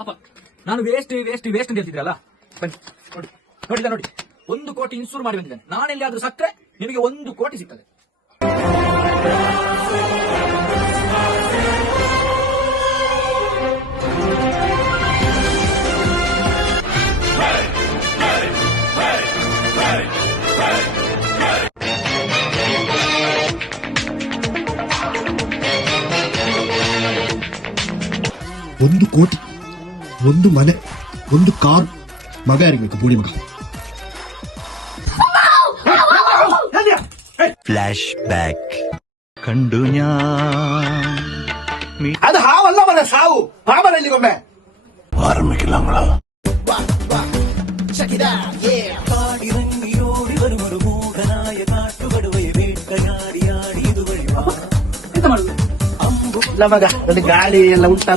ಅಪ್ಪ ನಾನು waste waste waste ಅಂತ ಹೇಳ್ತಿದ್ರಲ್ಲ, ಬನ್ನಿ ನೋಡಿ ನೋಡಿ 1 ಕೋಟಿ ಇನ್ಸೂರ್ ಮಾಡಿ ಬಂದಿದ್ದೇನೆ. ನಾನೆಲ್ಲಿಯಾದ್ರೂ ಸತ್ರೆ ನಿಮಗೆ 1 ಕೋಟಿ ಸಿಗ್ತದೆ. ಒಂದು ಕೋಟಿ, ಒಂದು ಮನೆ, ಒಂದು ಕಾರ್. ಮಗ ಯಾರಿಗೆ ಬೇಕು? ಪೂಡಿ ಮಗ. ಫ್ಲಾಶ್ ಬ್ಯಾಕ್ ಕಂಡು ಅದು ಹಾವಲ್ಲ ಮನೆ ಸಾವು. ಪಾಮರಲ್ಲಿಗೊಮ್ಮೆ ಎಂತ ಮಾಡುದು? ಮಗ ಗಾಳಿ ಎಲ್ಲ ಉಂಟ.